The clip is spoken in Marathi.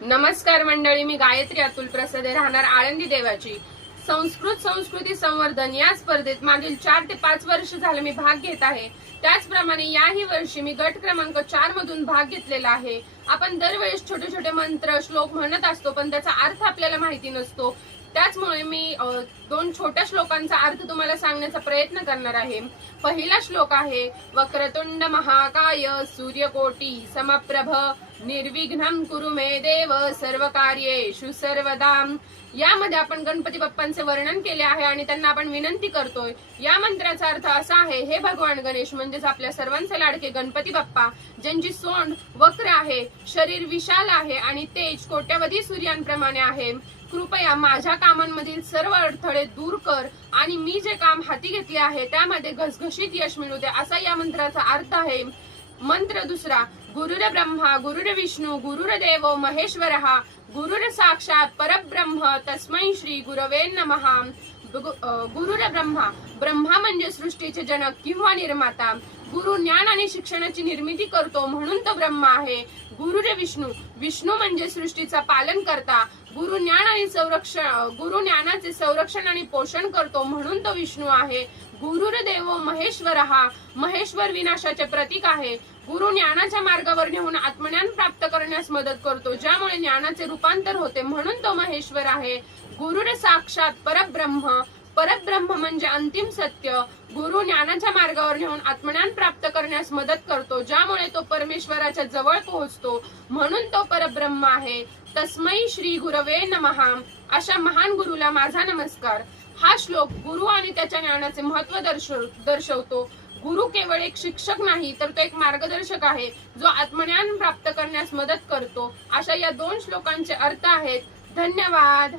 नमस्कार मंडळी मी गायत्री अतुल प्रसादे राहणार आळंदी देवाची. संस्कृत संस्कृती संवर्धन या स्पर्धेत मागील चार ते पाच वर्ष झाले मी भाग घेत आहे. त्याचप्रमाणे याही वर्षी मी गट क्रमांक चार मधून भाग घेतलेला आहे. आपण दरवेळेस छोटे छोटे मंत्र श्लोक म्हणत असतो पण त्याचा अर्थ आपल्याला माहिती नसतो. त्याचमुळे मी दोन छोट्या श्लोकांचा अर्थ तुम्हाला सांगण्याचा प्रयत्न करणार आहे. पहिला श्लोक आहे वक्रतुंड महाकाय सूर्यकोटी समप्रभ निर्विघ्नम कुरु मे देव सर्व कार्येशु सर्वदा यामध्ये आपण गणपती बाप्पांचे वर्णन केले आहे आणि त्यांना आपण विनंती करतोय. या मंत्राचा अर्थ असा आहे हे भगवान गणेश म्हणजेच आपल्या सर्वांचे लाडके गणपती बाप्पा ज्यांची सोंड वक्र आहे शरीर विशाल आहे आणि तेज कोट्यवधी सूर्यांप्रमाणे आहे. कृपया माझ्या कामांमधील सर्व अडथळे दूर कर आणि मी जे काम हाती घेतले आहे त्यामध्ये घसघशीत यश मिळू दे असा या मंत्राचा अर्थ आहे. मंत्र दुसरा गुरुर ब्रह्मा गुरुर विष्णू गुरुर देव महेश्वर गुरुर साक्षात परब्रह्म तस्मै श्री गुरवे नमहा गुरुर ब्रह्मा. ब्रह्मा म्हणजे सृष्टीचे जनक किंवा निर्माता. गुरु ज्ञान आणि शिक्षणाची निर्मिती करतो म्हणून तो ब्रह्मा आहे. गुरु रे विष्णू. विष्णू म्हणजे सृष्टीचा पालन करता गुरु ज्ञान आणि संरक्षण गुरु ज्ञानाचे संरक्षण आणि पोषण करतो म्हणून तो विष्णू आहे. गुरुर देव महेश्वर. हा महेश्वर विनाशाचे प्रतीक आहे. गुरु ज्ञानाच्या मार्गावर नेऊन आत्मज्ञान प्राप्त करण्यास मदत करतो. ज्यामुळे ज्ञानाचे रूपांतर होते म्हणून तो महेश्वर आहे. गुरुर साक्षात परब्रह्म परब्रह्म म्हणजे अंतिम सत्य. गुरु ज्ञानाच्या मार्गावर नेऊन आत्मज्ञान प्राप्त करण्यास मदत करतो. ज्यामुळे तो परमेश्वराच्या जवळ पोहोचतो म्हणून तो परब्रह्म आहे. तस्मै श्री गुरवे नमहाम अशा महान गुरुला माझा नमस्कार. हा श्लोक गुरु आणि त्याच्या ज्ञानाचे महत्त्व दर्शव दर्शवतो. गुरु केवळ एक शिक्षक नाही तर तो एक मार्गदर्शक आहे जो आत्मज्ञान प्राप्त करण्यास मदत करतो. अशा या दोन श्लोकांचे अर्थ आहेत धन्यवाद.